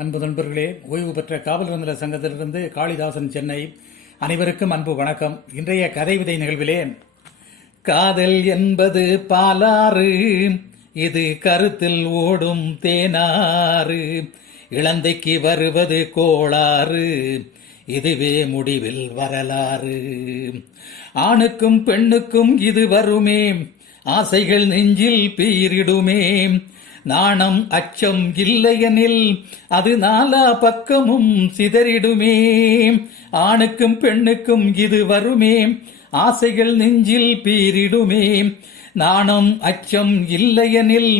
அன்பு நண்பர்களே, ஓய்வு பெற்ற காவலர் நல சங்கத்திலிருந்து காளிதாசன், சென்னை. அனைவருக்கும் அன்பு வணக்கம். இன்றைய கதை விதை நிகழ்விலே, காதல் என்பது பாலாறு, இது கருத்தில் ஓடும் தேனாறு, இளந்தைக்கு வருவது கோளாறு, இதுவே முடிவில் வரலாறு. ஆணுக்கும் பெண்ணுக்கும் இது வருமே, ஆசைகள் நெஞ்சில் பீரிடுமே, நாணம் அச்சம் இல்லையெனில் அது நாலா பக்கமும் சிதறிடுமே. ஆணுக்கும் பெண்ணுக்கும் இது வருமே, ஆசைகள் நெஞ்சில் பீரிடுமே, நாணம் அச்சம் இல்லையெனில்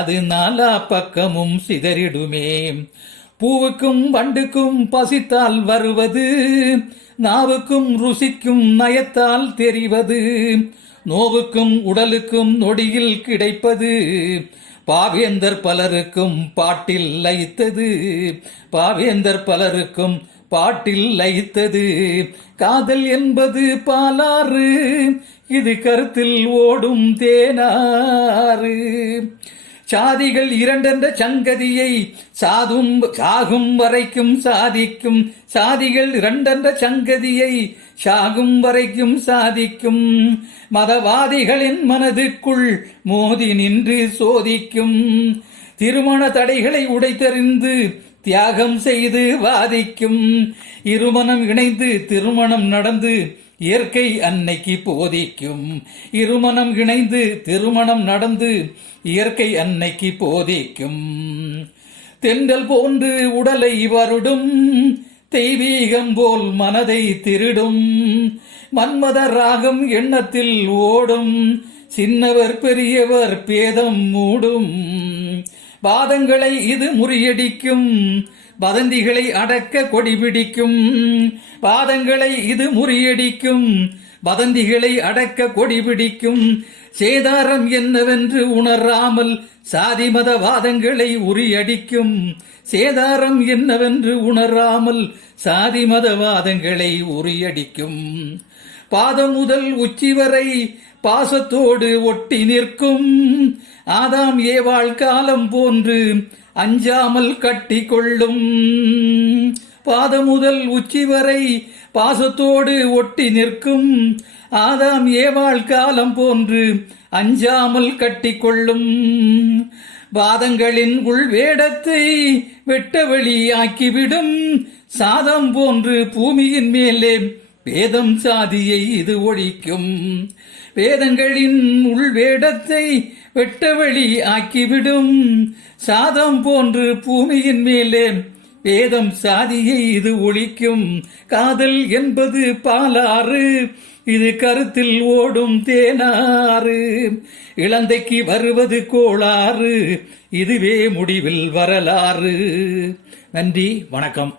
அது நாலா பக்கமும் சிதறிடுமே. பூவுக்கும் வண்டுக்கும் பசித்தால் வருவது, நாவுக்கும் ருசிக்கும் நயத்தால் தெரிவது, நோவுக்கும் உடலுக்கும் நொடியில் கிடைப்பது, பாவேந்தர் பலருக்கும் பாட்டில் லயித்தது, பாவேந்தர் பலருக்கும் பாட்டில் லயித்தது. காதல் என்பது பாலாறு, இது கருத்தில் ஓடும் தேனாறு. சாதிகள் இரண்டென்ற சங்கதியை சாகும் வரைக்கும் சாதிக்கும், சாதிகள் இரண்டென்ற சங்கதியை சாகும் வரைக்கும் சாதிக்கும், மதவாதிகளின் மனதுக்குள் மோதி நின்று சோதிக்கும், திருமண தடைகளை உடைத்தறிந்து தியாகம் செய்து வாதிக்கும், இருமனம் இணைந்து திருமணம் நடந்து இயற்கை அன்னைக்கு போதிக்கும், இருமனம் இணைந்து திருமணம் நடந்து இயற்கை அன்னைக்கு போதிக்கும். தென்றல் போன்று உடலை வருடும், தெய்வீகம் போல் மனதை திருடும், மன்மத ராகம் எண்ணத்தில் ஓடும், சின்னவர் பெரியவர் பேதம் மூடும், வாதங்களை இது முறியடிக்கும், வதந்திகளை அடக்க கொடி பிடிக்கும், வாதங்களை இது முறியடிக்கும், வதந்திகளை அடக்க கொடி பிடிக்கும், சேதாரம் என்னவென்று உணராமல் சாதி மத வாதங்களை உரியடிக்கும், சேதாரம் என்னவென்று உணராமல் சாதி மத வாதங்களை உரியடிக்கும், பாதம் முதல் உச்சி வரை பாசத்தோடு ஒட்டி நிற்கும், ஆதாம் ஏவாள் காலம் போன்று அஞ்சாமல் கட்டி கொள்ளும், பாதம் முதல் உச்சி வரை பாசத்தோடு ஒட்டி நிற்கும், ஆதாம் ஏவாள் காலம் போன்று அஞ்சாமல் கட்டி கொள்ளும், வாதங்களின் உள் வேடத்தை வெட்ட வெளியாக்கிவிடும், சாதம் போன்று பூமியின் மேலே வேதம் சாதியை இது ஒழிக்கும், வேதங்களின் உள் வேடத்தை வெட்ட வெளி ஆக்கிவிடும், சாதம் போன்று பூமியின் மேலே வேதம் சாதியை இது ஒழிக்கும். காதல் என்பது பாலாறு, இது கருத்தில் ஓடும் தேனாறு, இளந்தைக்கு வருவது கோளாறு, இதுவே முடிவில் வரலாறு. நன்றி, வணக்கம்.